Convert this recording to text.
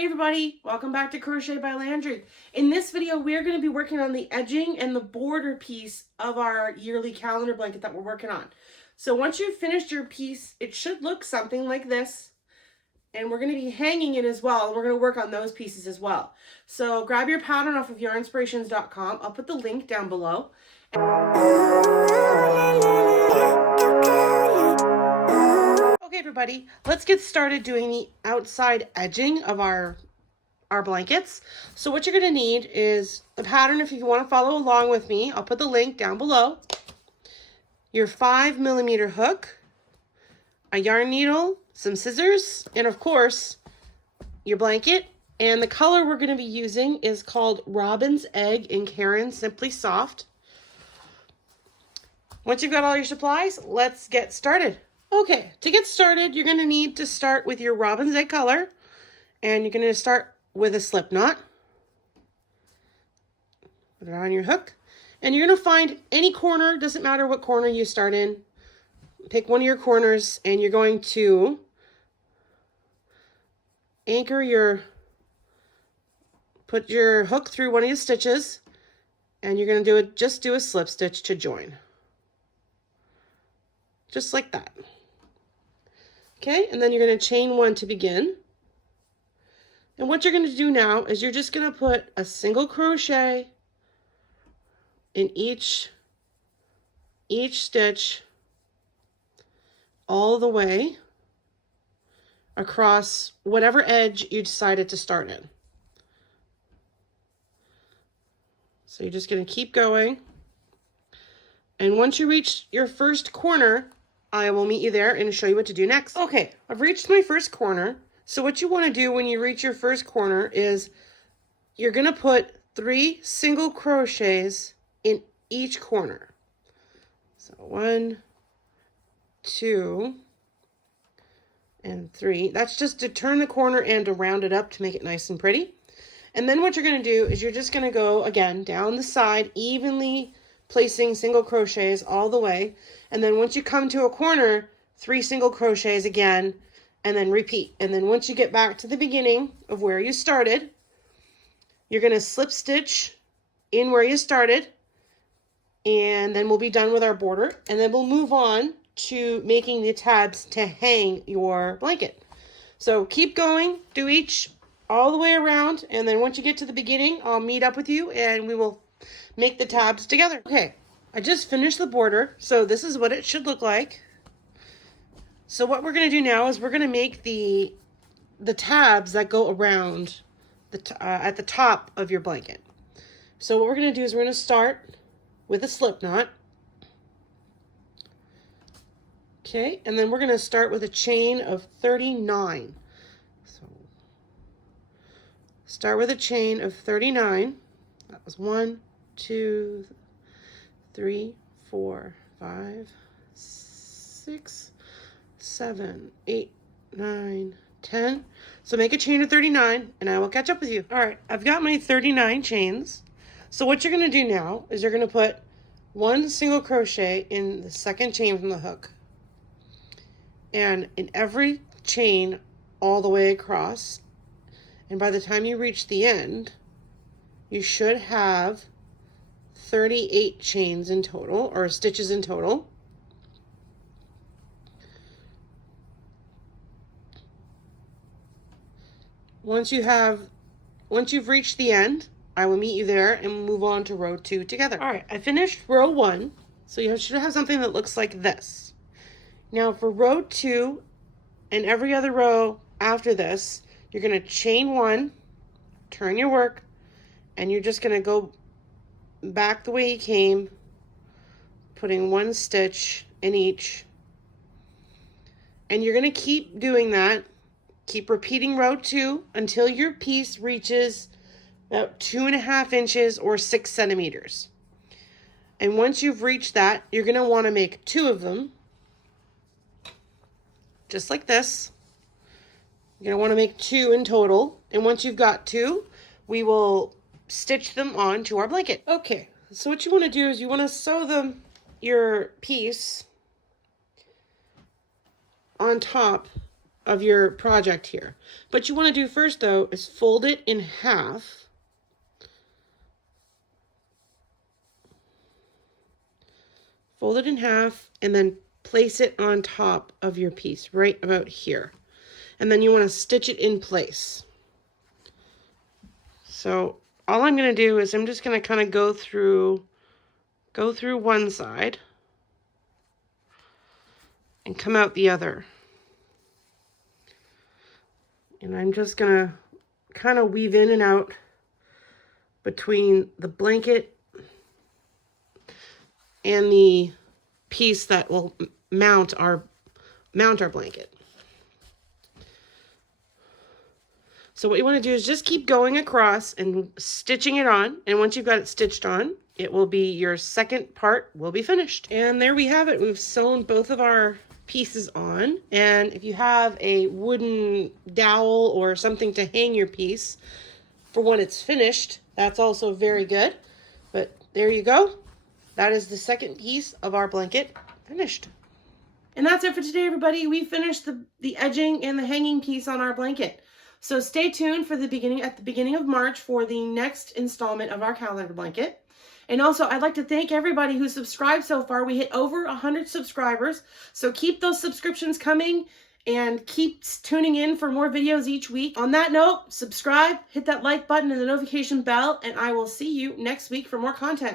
Hey everybody, welcome back to Crochet by Landry. In this video, we're going to be working on the edging and the border piece of our yearly calendar blanket that we're working on. So once you've finished your piece, it should look something like this. And we're going to be hanging it as well. And we're going to work on those pieces as well. So grab your pattern off of yarnspirations.com. I'll put the link down below. Okay, everybody, let's get started doing the outside edging of our blankets. So what you're going to need is the pattern if you want to follow along with me. I'll put the link down below. Your 5mm hook, a yarn needle, some scissors, and of course, your blanket. And the color we're going to be using is called Robin's Egg in Caron Simply Soft. Once you've got all your supplies, let's get started. Okay, to get started, you're going to need to start with your Robin's Egg color, and you're going to start with a slip knot. Put it on your hook, and you're going to find any corner, doesn't matter what corner you start in. Pick one of your corners, and you're going to put your hook through one of your stitches, and you're going to just do a slip stitch to join. Just like that. Okay, and then you're going to chain one to begin. And what you're going to do now is you're just going to put a single crochet in each stitch all the way across whatever edge you decided to start in. So you're just going to keep going. And once you reach your first corner, I will meet you there and show you what to do next. Okay, I've reached my first corner. So what you want to do when you reach your first corner is you're going to put 3 single crochets in each corner. So 1, 2, and 3. That's just to turn the corner and to round it up to make it nice and pretty. And then what you're going to do is you're just going to go again down the side, evenly placing single crochets all the way. And then once you come to a corner, 3 single crochets again, and then repeat. And then once you get back to the beginning of where you started, you're going to slip stitch in where you started, and then we'll be done with our border, and then we'll move on to making the tabs to hang your blanket. So keep going, do each all the way around, and then once you get to the beginning, I'll meet up with you and we will make the tabs together. Okay, I just finished the border, so this is what it should look like. So what we're going to do now is we're going to make the tabs that go around at the top of your blanket. So what we're going to do is we're going to start with a slip knot. Okay, and then we're going to start with a chain of 39. So start with a chain of 39. That was 1, 2, 3, 4, 5, 6, 7, 8, 9, 10. So make a chain of 39 and I will catch up with you. All right, I've got my 39 chains. So what you're going to do now is you're going to put 1 single crochet in the second chain from the hook. And in every chain all the way across. And by the time you reach the end, you should have 38 chains in total, or stitches in total. Once you've reached the end, I will meet you there and we'll move on to row 2 together. All right, I finished row 1, so you should have something that looks like this. Now for row 2 and every other row after this, you're going to chain 1, turn your work, and you're just going to go back the way you came, putting 1 stitch in each. And you're going to keep doing that. Keep repeating row 2 until your piece reaches about 2.5 inches or 6 centimeters. And once you've reached that, you're going to want to make 2 of them, just like this. You're going to want to make 2 in total. And once you've got 2, we will stitch them onto our blanket. Okay, so what you want to do is you want to sew your piece on top of your project here. What you want to do first, though, is fold it in half. Fold it in half and then place it on top of your piece right about here. And then you want to stitch it in place. So all I'm going to do is I'm just going to kind of go through one side and come out the other. And I'm just going to kind of weave in and out between the blanket and the piece that will mount our blanket. So what you want to do is just keep going across and stitching it on. And once you've got it stitched on, it will be your second part will be finished. And there we have it. We've sewn both of our pieces on. And if you have a wooden dowel or something to hang your piece for when it's finished, that's also very good. But there you go. That is the second piece of our blanket finished. And that's it for today, everybody. We finished the edging and the hanging piece on our blanket. So stay tuned for at the beginning of March for the next installment of our calendar blanket. And also, I'd like to thank everybody who subscribed so far. We hit over 100 subscribers. So keep those subscriptions coming and keep tuning in for more videos each week. On that note, subscribe, hit that like button and the notification bell, and I will see you next week for more content.